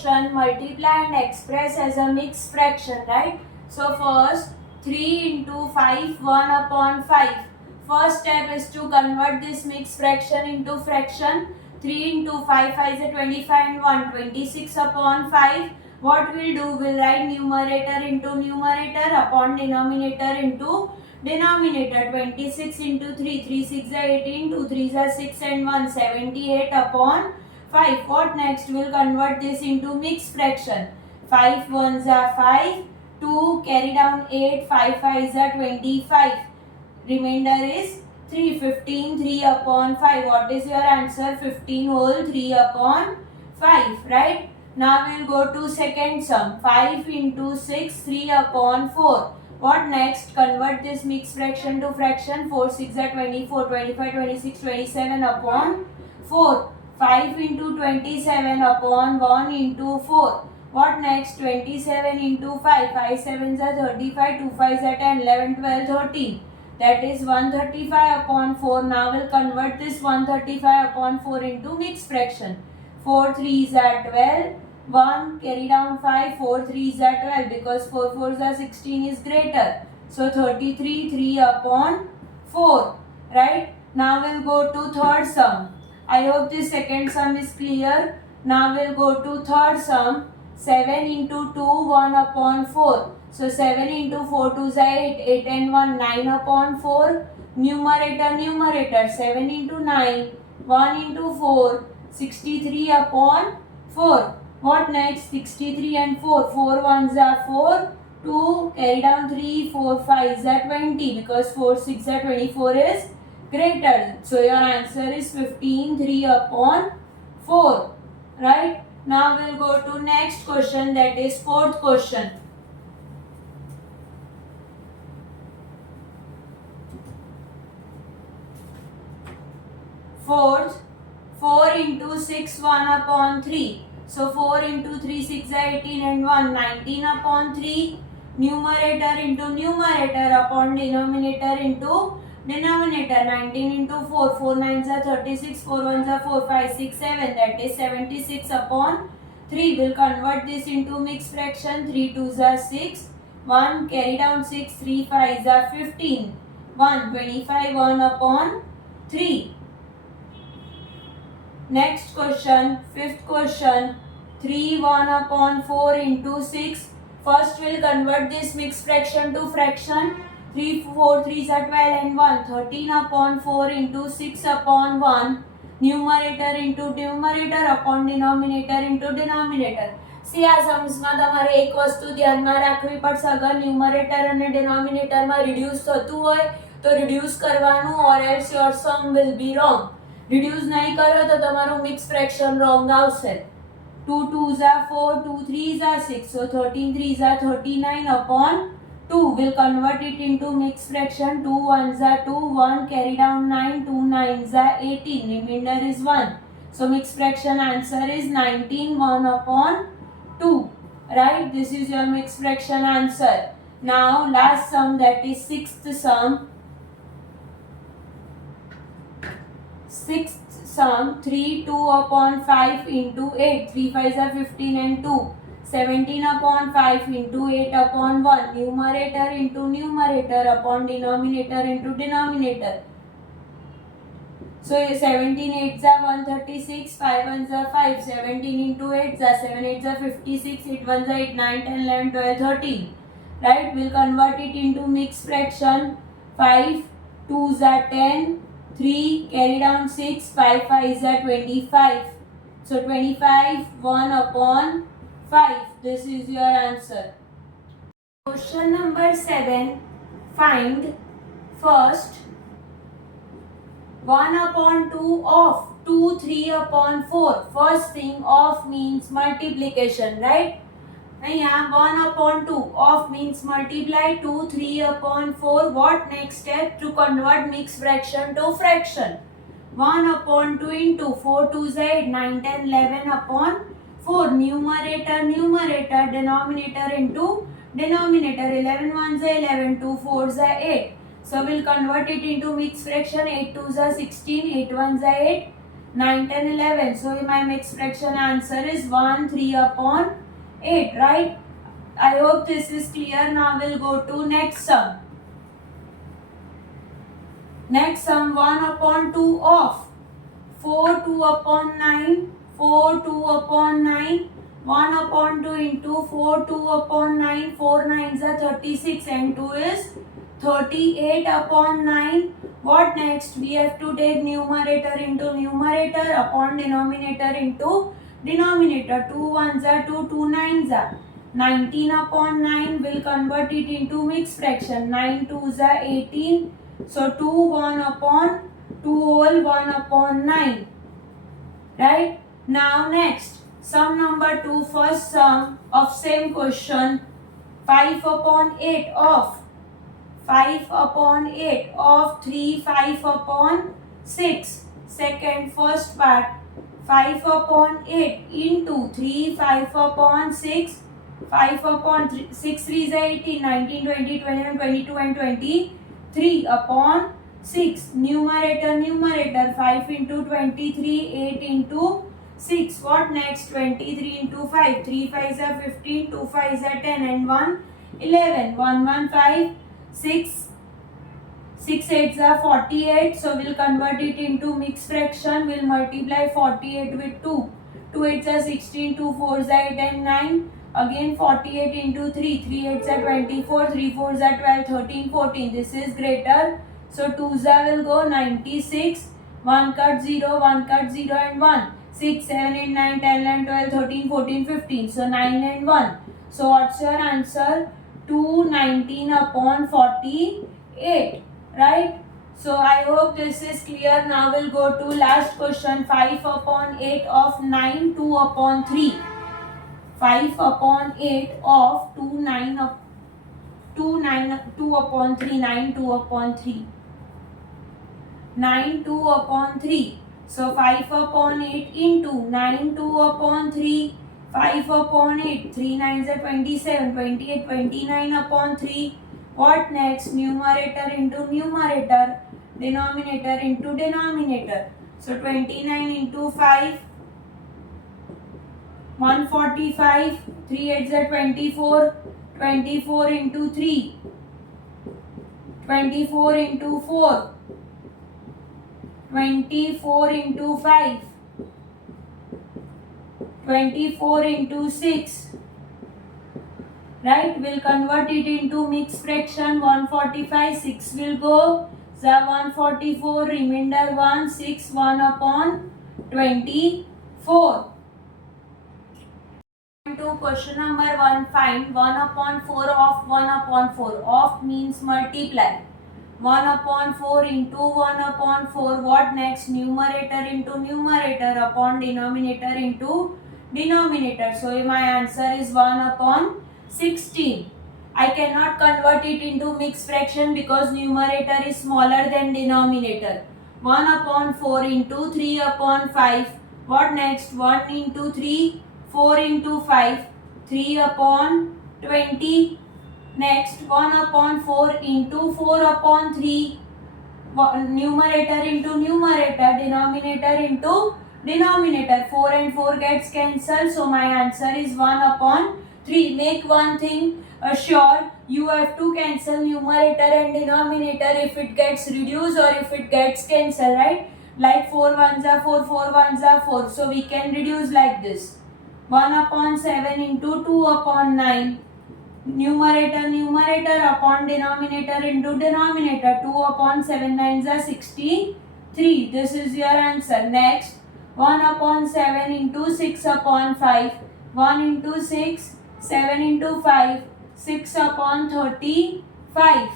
question, multiply and express as a mixed fraction, right? So first 3 into 5, 1 upon 5. First step is to convert this mixed fraction into fraction. 3 into 5, 5 is 25 and 1, 26 upon 5. What we'll do, we'll write numerator into numerator upon denominator into denominator. 26 into 3, 3 6 is 18, 2 3 is 6 and 1, 78 upon 5. What next? We'll convert this into mixed fraction. 5 ones are 5, 2 carry down 8, 5 5 are 25. Remainder is 3, 15, 3 upon 5. What is your answer? 15 whole 3 upon 5, right? Now we'll go to second sum. 5 into 6, 3 upon 4. What next? Convert this mixed fraction to fraction. 4 6 are 24, 25, 26, 27 upon 4. 5 into 27 upon 1 into 4. What next? 27 into 5. 5 7s are 35, 2 5s are 10, 11, 12, 13. That is 135 upon 4. Now we'll convert this 135 upon 4 into mixed fraction. 4 3s are 12. 1 carry down 5. 4 3s are 12 because 4 4s are 16 is greater. So 33 3 upon 4. Right? Now we'll go to third sum. I hope this second sum is clear. Now we'll go to third sum. 7 into 2, 1 upon 4. So 7 into 4 2 is 8, 8 and 1, 9 upon 4. Numerator, numerator, 7 into 9, 1 into 4, 63 upon 4. What next? 63 and 4, 4 ones are 4, 2 carry down 3, 4 5 are 20 because 4 6 are 24 is greater. So your answer is 15 3 upon 4, right? Now we'll go to next question, that is fourth question. Fourth, 4 into 6, 1 upon 3. So 4 into 3, 6 18 and 1, 19 upon 3. Numerator into numerator upon denominator into denominator. 19 into 4, 4 9s are 36, 4 1s are 4, 5 6 7, that is 76 upon 3. We'll convert this into mixed fraction. 3 2s are 6, 1 carry down 6, 3 5s are 15, 1 25, 1 upon 3. Next question, fifth question, 3 1 upon 4 into 6. First we'll convert this mixed fraction to fraction. 3 4 3s are 12 and 1, 13 upon 4 into 6 upon 1. Numerator into numerator upon denominator into denominator. See, આ સમ્સમાં તમારે એક વસ્તુ ધ્યાનમાં રાખવી પડશે. અગર numerator અને ડિનોમિનેટરમાં reduce થતું હોય તો રિડ્યુસ કરવાનું, or else your sum will be wrong. Reduce નહીં કરો તો તમારું મિક્સ ફ્રેક્શન રોંગ આવશે. 2 2s are 4, 2 3s are 6, so 13 3s are 39 upon 2. We'll convert it into mixed fraction. 2 1s are 2, 1 carry down 9, 2 9s are 18, remainder is 1. So mixed fraction answer is 19 1 upon 2. Right? This is your mixed fraction answer. Now last sum, that is sixth sum. Sixth sum, 3 2 upon 5 into 8. 3 5s are 15 and 2. 17 upon 5 into 8 upon 1. Numerator into numerator upon denominator into denominator. So 17 8s are 136, 5 1s are 5. 17 into 8s are 7 8s are 56, 8 1s are 8, 9 10 11 12 13. Right? We'll convert it into mixed fraction. 5 2s are 10. 3 carry down 6, 5 5s are 25. So 25 1 upon 5. This is your answer. Question number 7. Find first 1 upon 2 of 2 3 upon 4. First thing, of means multiplication, right? અહીંયા 1 upon 2, of means multiply, 2 3 upon 4. What next step? To convert mixed fraction to fraction. 1 upon 2 into 4 2s are 8, 9 10 11 upon 4. Numerator numerator, denominator into denominator. 11 1s are 11, 2 4s are 8. So we'll convert it into mixed fraction. 8 2s are 16, 8 1s are 8. 9, 10, 11. So my mixed fraction answer is 1, 3 upon 8, right? I hope this is clear. Now we'll go to next sum. Next sum, 1 upon 2 of 4, 2 upon 9, 4, 2 upon 9, 1 upon 2 into 4, 2 upon 9, 4 9s are 36 and 2 is 38 upon 9. What next? We have to take numerator into numerator upon denominator into denominator. 2 1s are 2, 2 9s are 19 upon 9. Will convert it into mixed fraction. 9 2s are 18. So 2 1 upon 2 whole 1 upon 9. Right? Now next, sum number 2, first sum of same question. 5 upon 8 of 5 upon 8 of 3, 5 upon 6. Second, first part, 5 upon 8 into 3, 5 upon 6, 5 upon 3, 6 3 is 18, 19, 20, 21, 22 and 23 upon 6. Numerator 5 into 23, 8 into 6. What next? 23 into 5, 3 5s are 15, 2 5s are 10 and 1 11. 1 1 5, 6 8s are 48. So we'll convert it into mixed fraction. We'll multiply 48 with 2. 2 8s are 16, 2 4s are 8 and 9. Again 48 into 3, 3 8s are 24, 3 4s are 12, 13, 14. This is greater. So 2s will go 96. 1 cut 0, 1 cut 0 and 1. 6, 7, 8, 9, 10, 11, 12, 13, 14, 15. So 9 and 1. So what's your answer? 219 upon 48. Right? So I hope this is clear. Now we'll go to last question. 5 upon 8 of 9, 2 upon 3. 5 upon 8 of 2 upon 3. 9 2 upon 3. 9 2 upon 3. So 5 upon 8 into 9 2 upon 3. 5 upon 8. 3 9s are 27, 28, 29 upon 3. What next? Numerator into numerator, denominator into denominator. So 29 into 5, 145, 3 8s are 24, 24 into 3, 24 into 4, 24 into 5, 24 into 6. Right? We'll convert it into mixed fraction. 145, 6 will go. So 144, remainder 1, 6, 1 upon 24. To question number 1, find 1 upon 4 of 1 upon 4. Of means multiply. 1 upon 4 into 1 upon 4. What next? Numerator into numerator upon denominator into denominator. So my answer is 1 upon 16. I cannot convert it into mixed fraction because numerator is smaller than denominator. 1 upon 4 into 3 upon 5. What next? 1 into 3, 4 into 5, 3 upon 20. Next, 1 upon 4 into 4 upon 3. Numerator into numerator, denominator into denominator. 4 and 4 gets cancelled. So my answer is 1 upon 3. Make one thing sure, you have to cancel numerator and denominator if it gets reduced or if it gets cancelled, right? Like 4 1s are 4, 4 1s are 4. So we can reduce like this. 1 upon 7 into 2 upon 9. Numerator upon denominator into denominator. 2 upon 7 9s are 63. This is your answer. Next, 1 upon 7 into 6 upon 5. 1 into 6, 7 into 5, 6 upon 35.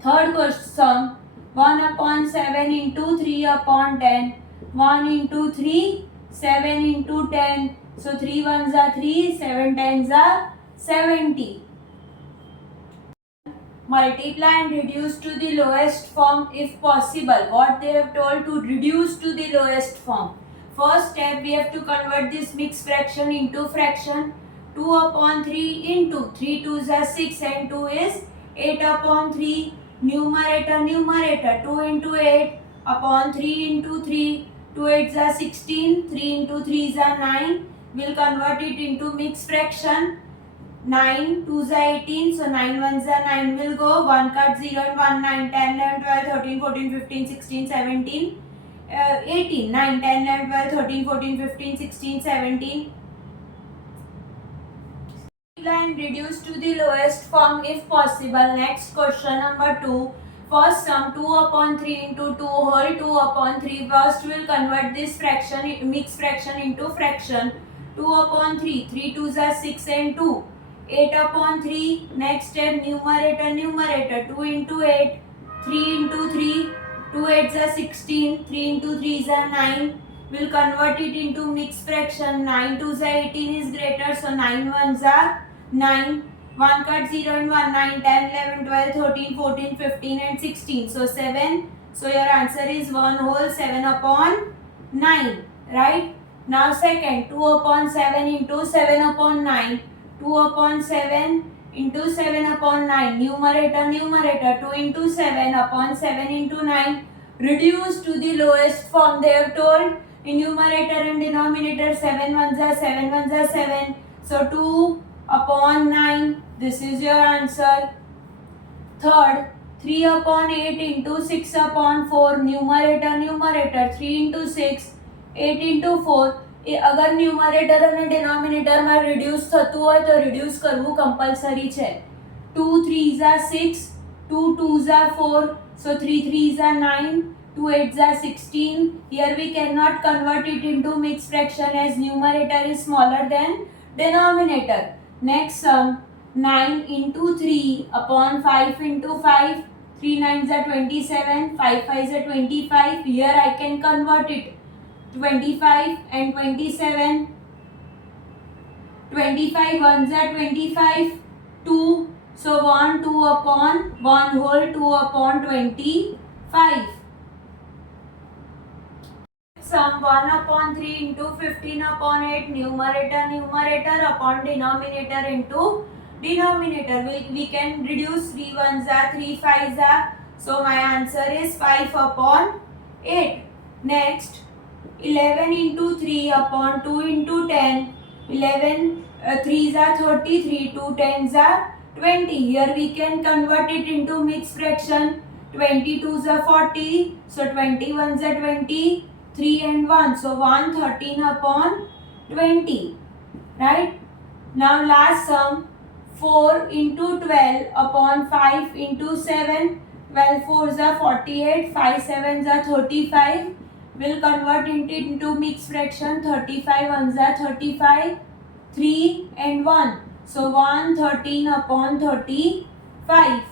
Third question, 1 upon 7 into 3 upon 10. 1 into 3, 7 into 10. So 3 1s are 3, 7 10s are 70. Multiply and reduce to the lowest form if possible. What they have told, to reduce to the lowest form. First step, we have to convert this mixed fraction into fraction. 2 upon 3 into 3 2s are 6 and 2 is 8 upon 3. Numerator 2 into 8 upon 3 into 3. 2 8s are 16, 3 into 3s are 9. We'll convert it into mixed fraction. 9 2s are 18, so 9 1s are 9 will go. 1 cut 0 and 1, 9, 10, 11, 12, 13, 14, 15, 16, 17, 18, 9, 10, 11, 12, 13, 14, 15, 16, 17. And reduce to the lowest form if possible. Next question number 2. First sum 2 upon 3 into 2 whole 2 upon 3. First we'll convert this fraction, mixed fraction into fraction. 2 upon 3, 3 2s are 6 and 2. 8 upon 3, next step numerator, 2 into 8, 3 into 3, 2 8s are 16, 3 into 3s are 9. We'll convert it into mixed fraction. 9 2s are 18 is greater, so 9 1s are 9. 1 cut 0 and 1, 9, 10, 11, 12, 13, 14, 15 and 16. So 7. So your answer is 1 whole 7 upon 9. Right? Now second, 2 upon 7 into 7 upon 9. 2 upon 7 into 7 upon 9. Numerator 2 into 7 upon 7 into 9. Reduce to the lowest form. They have told in numerator and denominator 7 1s are 7 1s are 7. So 2 upon 9. This is your answer. Third, 3 upon 8 into 6 upon 4. Numerator 3 into 6, 8 into 4. अगर numerator અને डिनोमिनेटરમાં reduce થતું હોય તો reduce કરવું compulsory છે. 2 3s are 6, 2 2s are 4, so 3 3s are 9, 2 8s are 16. Here we cannot convert it into mixed fraction as numerator is smaller than denominator. Next sum 9 into 3 upon 5 into 5. 3 9s are 27, 5 5s are 25. Here I can convert it. 25 and 27. 25 1s are 25. 2. So 1 2 upon 1 whole 2 upon 25. Sum 1 upon 3 into 15 upon 8. Numerator upon denominator into denominator. We can reduce 3 1s are 3 5s are. So my answer is 5 upon 8. Next, 11 into 3 upon 2 into 10. 11 3s are 33, 2 10s are 20. Here we can convert it into mixed fraction. 22s are 40, so 21s are 20, 3 and 1. So 1 13 upon 20. Right? Now last sum 4 into 12 upon 5 into 7. 12 4s are 48, 5 7s are 35. We'll convert it into mixed fraction. 35 1s are 35, 3 and 1. So 1 13 upon 35.